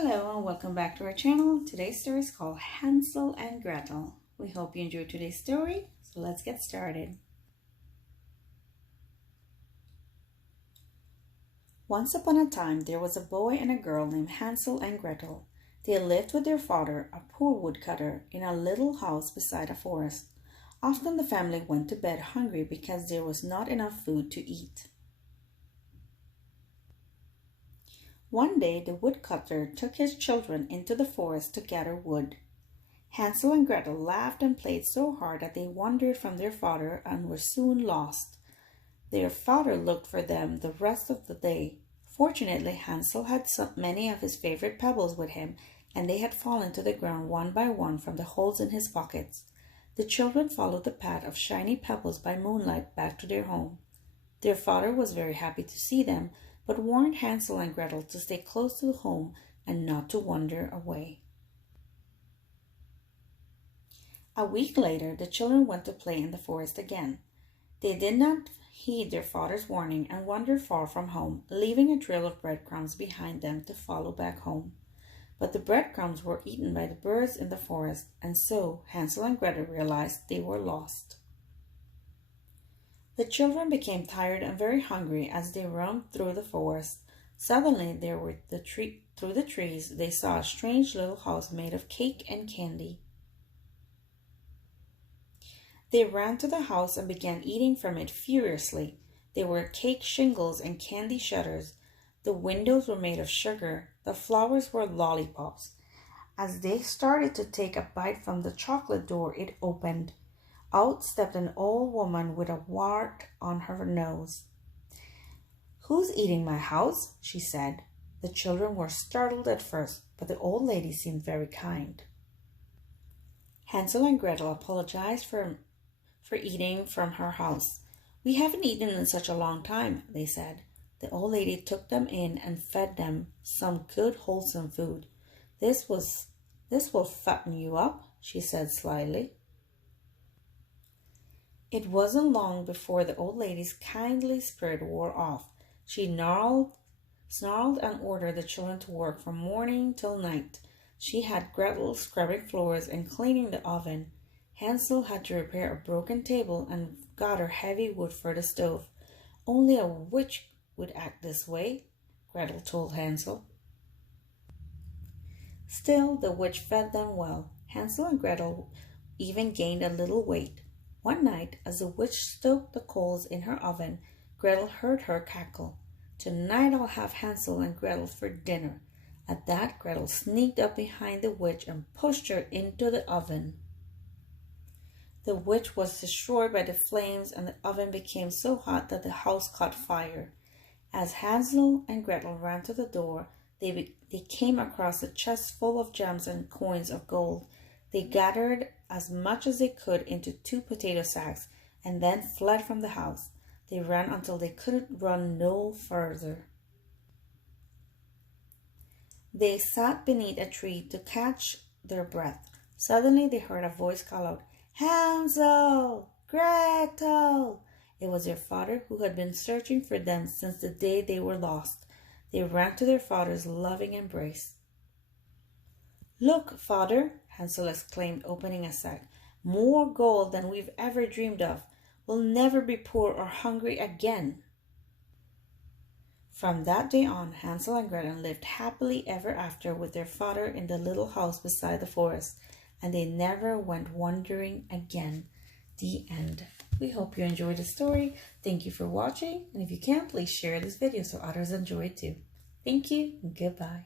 Hello and welcome back to our channel. Today's story is called Hansel and Gretel. We hope you enjoyed today's story, so let's get started. Once upon a time, there was a boy and a girl named Hansel and Gretel. They lived with their father, a poor woodcutter, in a little house beside a forest. Often the family went to bed hungry because there was not enough food to eat. One day the woodcutter took his children into the forest to gather wood. Hansel and Gretel laughed and played so hard that they wandered from their father and were soon lost. Their father looked for them the rest of the day. Fortunately, Hansel had many of his favorite pebbles with him, and they had fallen to the ground one by one from the holes in his pockets. The children followed the path of shiny pebbles by moonlight back to their home. Their father was very happy to see them, but warned Hansel and Gretel to stay close to home and not to wander away. A week later, the children went to play in the forest again. They did not heed their father's warning and wandered far from home, leaving a trail of breadcrumbs behind them to follow back home. But the breadcrumbs were eaten by the birds in the forest, and so Hansel and Gretel realized they were lost. The children became tired and very hungry as they roamed through the forest. Suddenly, through the trees, they saw a strange little house made of cake and candy. They ran to the house and began eating from it furiously. There were cake shingles and candy shutters. The windows were made of sugar. The flowers were lollipops. As they started to take a bite from the chocolate door, it opened. Out stepped an old woman with a wart on her nose. "Who's eating my house?" she said. The children were startled at first, but the old lady seemed very kind. Hansel and Gretel apologized for eating from her house. "We haven't eaten in such a long time," they said. The old lady took them in and fed them some good wholesome food. This will fatten you up," she said slyly. It wasn't long before the old lady's kindly spirit wore off. She snarled and ordered the children to work from morning till night. She had Gretel scrubbing floors and cleaning the oven. Hansel had to repair a broken table and gather heavy wood for the stove. "Only a witch would act this way," Gretel told Hansel. Still, the witch fed them well. Hansel and Gretel even gained a little weight. One night, as the witch stoked the coals in her oven, Gretel heard her cackle. "Tonight I'll have Hansel and Gretel for dinner." At that, Gretel sneaked up behind the witch and pushed her into the oven. The witch was destroyed by the flames, and the oven became so hot that the house caught fire. As Hansel and Gretel ran to the door, they came across a chest full of gems and coins of gold. They gathered as much as they could into 2 potato sacks and then fled from the house. They ran until they couldn't run no further. They sat beneath a tree to catch their breath. Suddenly they heard a voice call out, "Hansel! Gretel!" It was their father, who had been searching for them since the day they were lost. They ran to their father's loving embrace. "Look, father!" Hansel exclaimed, opening a sack. "More gold than we've ever dreamed of. We'll never be poor or hungry again." From that day on, Hansel and Gretel lived happily ever after with their father in the little house beside the forest, and they never went wandering again. The end. We hope you enjoyed the story. Thank you for watching, and if you can, please share this video so others enjoy it too. Thank you, and goodbye.